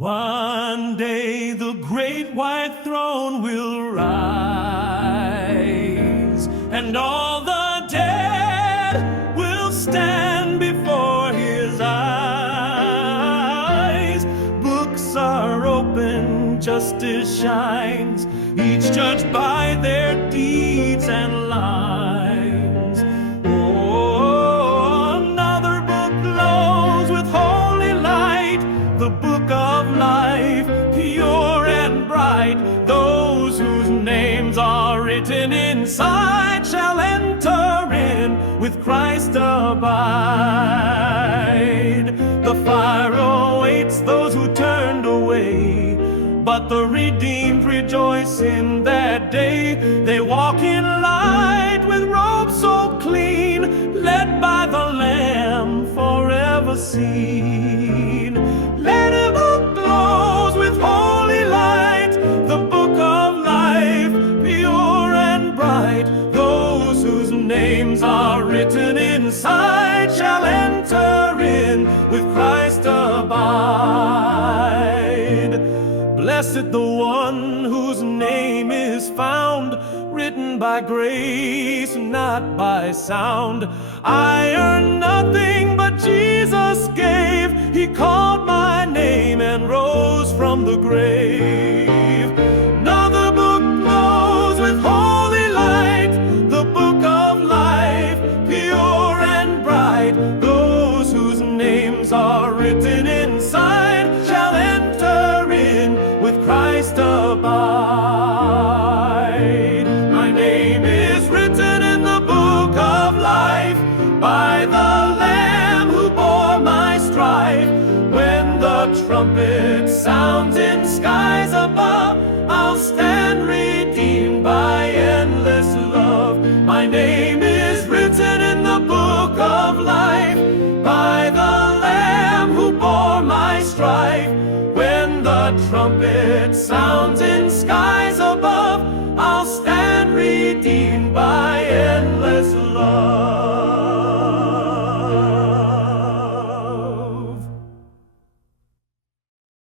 One day the great white throne will rise, and all the dead will stand before his eyes. Books are open, justice shines, each judged by their deeds and lives. Oh, another book glows with holy light, the book of life, pure and bright. Those whose names are written inside shall enter in, with Christ abide. The fire awaits those who turned away, but the redeemed rejoice in that day. They walk in light with robes so clean, led by the Lamb forever seen. Let a book glows with holy light, the book of life, pure and bright. Those whose names are written inside shall enter in, with Christ abide. Blessed the one whose name is found, written by grace, not by sound. I earned nothing, but Jesus gave. He called my name and rose from the grave. Another book glows with holy light, the book of life, pure and bright. Those whose names are written inside shall enter in, with Christ abide. My name is written in the book of life, by the Lamb who bore my strife. When the trumpet sounds in skies above, I'll stand redeemed by endless love. My name is written in the book of life, by the Lamb who bore my strife. When the trumpet sounds in